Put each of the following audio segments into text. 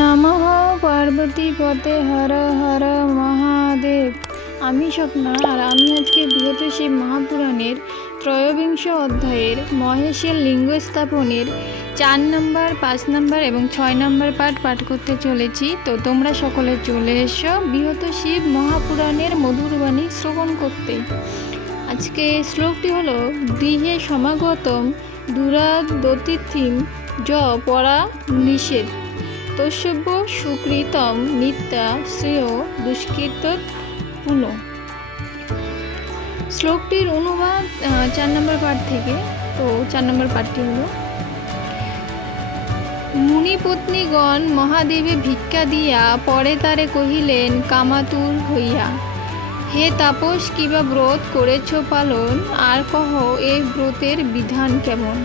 নমঃ পার্বতী পতে হর হর মহাদেব। আমি স্বপ্না, আর আমি আজকে বৃহৎ শিব মহাপুরাণের ত্রয়োবিংশ অধ্যায়ের মহেশের লিঙ্গ স্থাপনের 4 নম্বর, 5 নম্বর এবং 6 নম্বর পাঠ করতে চলেছি। তো তোমরা সকলে চলে এসো বৃহৎ শিব মহাপুরাণের মধুর বাণী শ্রবণ করতে। আজকে শ্লোকটি হলো গৃহে সমাগতম দুরাদতিথিম য পরা নিষেধ তস্যব্য সুকৃতম নিত্যা শ্রেয় দুষ্কৃত পুনঃ। শ্লোকটির অনুবাদ 4 নম্বর পাঠ থেকে। তো 4 নম্বর পাঠটি হলো, মুনিপত্নীগণ মহাদেবে ভিক্ষা দিয়া পরে তারে কহিলেন কামাতুর হইয়া, হে তাপস, কিবা ব্রত করেছ পালন, আর কহ এ ব্রতের বিধান কেমন?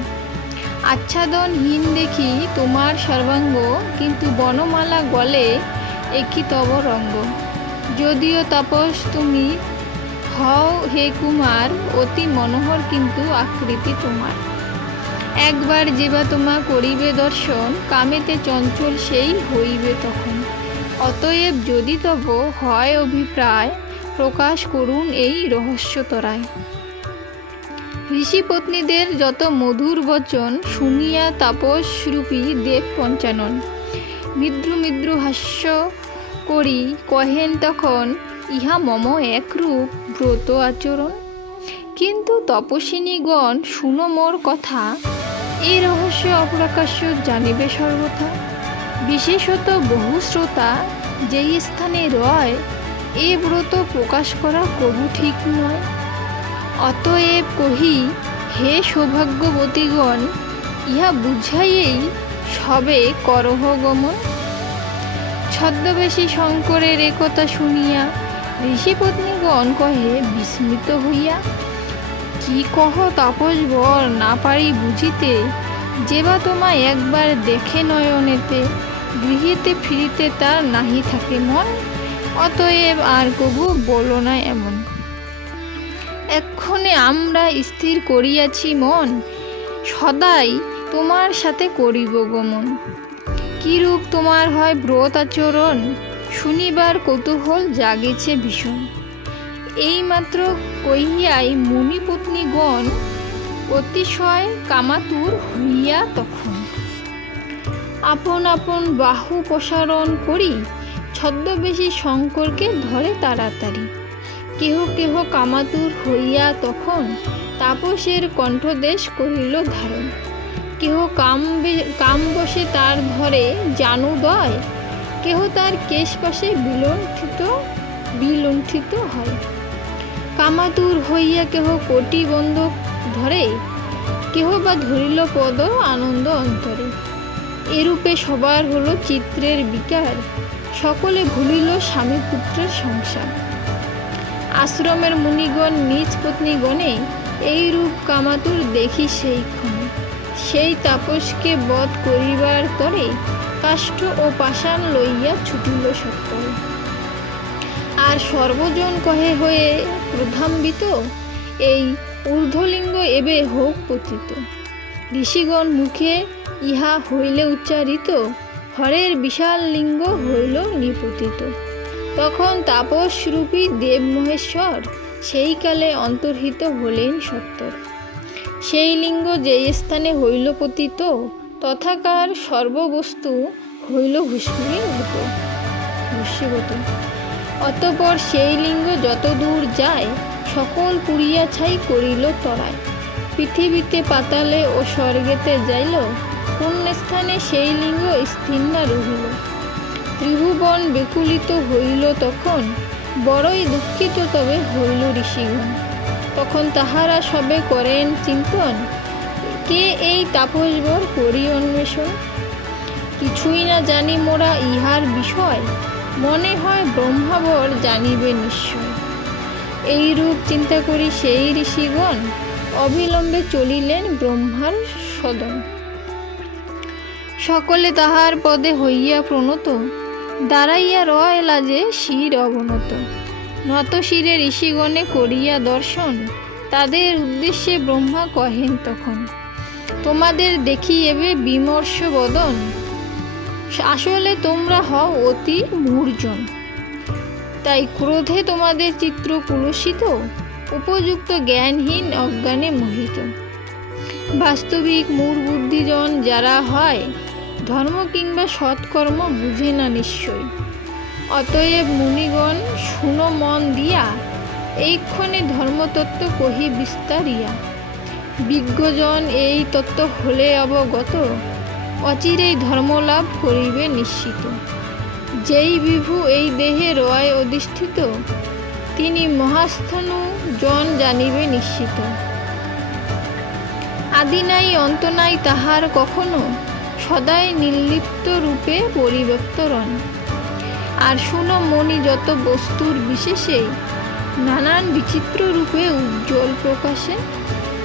আচ্ছাদনহীন দেখি তোমার সর্বাঙ্গ, কিন্তু বনমালা গলে একই তব রঙ্গ। যদিও তাপস তুমি হও হে কুমার, অতি মনোহর কিন্তু আকৃতি তোমার। একবার যেবা তোমা করিবে দর্শন, কামেতে চঞ্চল সেই হইবে তখন। অতএব যদি তব হয় অভিপ্রায়, প্রকাশ করুন এই রহস্য তরায়। ঋষি পত্নীদের যত মধুর বচন শুনিয়া তাপসরূপী দেব পঞ্চানন মৃদু মৃদু হাস্য করি কহেন তখন, ইহা মম একরূপ ব্রত আচরণ। কিন্তু তপস্বিনীগণ শুনো মোর কথা, এই রহস্য অপ্রকাশ্য জানিবে সর্বথা। বিশেষত বহু শ্রোতা যেই স্থানে রয়, এ ব্রত প্রকাশ করা কবু ঠিক নয়। অতএব কহি হে সৌভাগ্যবতীগণ, ইহা বুঝাইয়েই সবে করহ গমন। ছদ্মবেশী শঙ্করের একথা শুনিয়া ঋষিপত্নীগণ কহে বিস্মিত হইয়া, কি কহ তাপস বর, না পারি বুঝিতে। যেবা তোমায় একবার দেখে নয়নেতে, গৃহেতে ফিরিতে তার নাহি থাকে মন। অতএব আর কবু বলো না এমন। এক্ষণে আমরা স্থির করিয়াছি মন, সদাই তোমার সাথে করিব গমন। কিরূপ তোমার হয় ব্রত আচরণ, শুনিবার কৌতূহল জাগেছে ভীষণ। এইমাত্র কহিয়াই মুনিপত্নীগণ অতিশয় কামাতুর হইয়া তখন আপন আপন বাহু প্রসারণ করি ছদ্মবেশী শঙ্করকে ধরে তাড়াতাড়ি। কেহ কেহ কামাতুর হইয়া তখন তাপসের কণ্ঠদেশ করিল ধারণ। কেহ কাম বসে তার ধরে জানুদয়, কেহ তার কেশ পাশে বিলুণ্ঠিত হয়। কামাতুর হইয়া কেহ কোটি বন্ধক ধরে, কেহ বা ধরিল পদ আনন্দ অন্তরে। এরূপে সবার হলো চিত্রের বিকার, সকলে ভুলিল স্বামী পুত্রের সংসার। আশ্রমের মুনিগণ নিজ পত্নীগণে এইরূপ কামাতুর দেখি সেই ক্ষণে, সেই তাপসকে বধ করিবার তরে কাষ্ঠ ও পাষাণ লইয়া ছুটিল সত্তরে। আর সর্বজন কহে হয়ে ক্রোধান্বিত, এই ঊর্ধ্বলিঙ্গ এবে হোক পতিত। ঋষিগণ মুখে ইহা হইলে উচ্চারিত, হরের বিশাল লিঙ্গ হইল নিপতিত। তখন তাপসরূপী দেব মহেশ্বর সেই কালে অন্তর্হিত হলেন সত্তর। সেই লিঙ্গ যেই স্থানে হইল পতিত, তথাকার সর্ববস্তু হইল ভস্মীভূত। অতঃপর সেই লিঙ্গ যত দূর যায়, সকল পুড়িয়া ছাই করিল তরায়। পৃথিবীতে পাতালে ও স্বর্গেতে যাইল, কোন স্থানে সেই লিঙ্গ স্থির না রহিল। ত্রিভুবন বিকুলিত হইল তখন, বড়ই দুঃখিত তবে হইল ঋষিগণ। তখন তাহারা সবে করেন চিন্তন, কে এই তাপসবর করি অন্বেষণ। কিছুই না জানি মোরা ইহার বিষয়, মনে হয় ব্রহ্মাবর জানিবে নিশ্চয়। এইরূপ চিন্তা করি সেই ঋষিগণ অবিলম্বে চলিলেন ব্রহ্মার সদন। সকলে তাহার পদে হইয়া প্রণত, দাঁড়াইয়া রয় লাজে শির অবনত। নত শিরে ঋষিগণে করিয়া দর্শন, তাদের উদ্দেশ্যে ব্রহ্মা কহেন তখন, তোমাদের দেখি এবে বিমর্ষ বদন। আসলে তোমরা হও অতি মূর্জন, তাই ক্রোধে তোমাদের চিত্র কুলসিত, উপযুক্ত জ্ঞানহীন অজ্ঞানে মোহিত। বাস্তবিক মূঢ়বুদ্ধিজন যারা হয়, ধর্ম কিংবা সৎকর্ম বুঝে না নিশ্চয়। অতএব মুনিগণ শুনো মন দিয়া, এইক্ষণে ধর্মতত্ত্ব কহি বিস্তারিয়া। বিজ্ঞজন এই তত্ত্ব হলে অবগত, অচিরেই ধর্মলাভ করিবে নিশ্চিত। যেই বিভু এই দেহে রয় অধিষ্ঠিত, তিনি মহাস্থানু জন জানিবে নিশ্চিত। আদি নাই অন্ত নাই তাহার কখনো, সদাই নির্লিপ্ত রূপে পরিব্যক্ত রন। আর শুনো মনি যত বস্তুর বিশেষে, নানান বিচিত্র রূপে উজ্জ্বল প্রকাশে,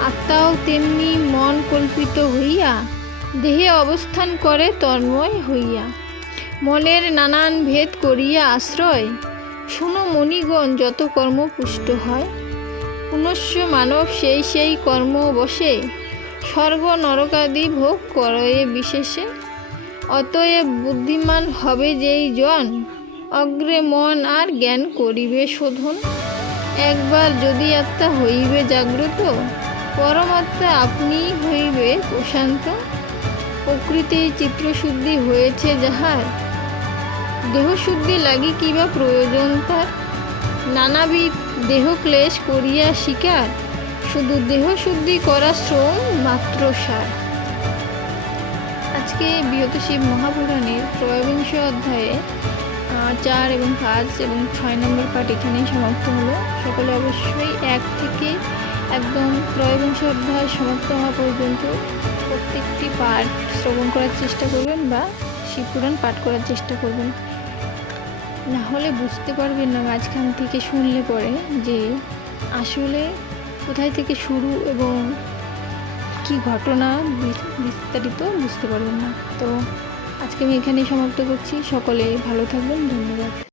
আত্মাও তেমনি মন কল্পিত হইয়া, দেহে অবস্থান করে তন্ময় হইয়া। মনের নানান ভেদ করিয়া আশ্রয়, শুনো মণিগণ যত কর্ম পুষ্ট হয়। পুনশ্চ মানব সেই সেই কর্ম বসে, স্বর্গ নরকাদি ভোগ করয়ে বিশেষে। অতএব বুদ্ধিমান হবে যেই জন, অগ্রে মন আর জ্ঞান করিবে শোধন। একবার যদি আত্মা হইবে জাগ্রত, পরমাত্মা আপনি হইবে প্রশান্ত। প্রকৃতির চিত্রশুদ্ধি হয়েছে যাহার, দেহশুদ্ধি লাগি কিবা প্রয়োজন তার। নানাবিধ দেহক্লেশ করিয়া শিকার, শুধু দেহশুদ্ধি করা শ্রম মাত্র সার। আজকে বিহতশিব মহাপুরাণের ত্রয়োবিংশ অধ্যায়ে 4 এবং 5 এবং 6 নম্বর পাঠ এখানেই সমাপ্ত হলো। সকলে অবশ্যই 1 থেকে একদম ত্রয়োবিংশ অধ্যায় সমাপ্ত হওয়া পর্যন্ত প্রত্যেকটি পাঠ শ্রবণ করার চেষ্টা করবেন বা শিবপুরাণ পাঠ করার চেষ্টা করবেন। না হলে বুঝতে পারবেন না মাঝখান থেকে শুনলে পরে যে আসলে কোথায় থেকে শুরু এবং কি ঘটনা বিস্তারিত বুঝতে পারবেন না। তো আজকে আমি এখানেই সমাপ্ত করছি। সকলে ভালো থাকবেন, ধন্যবাদ।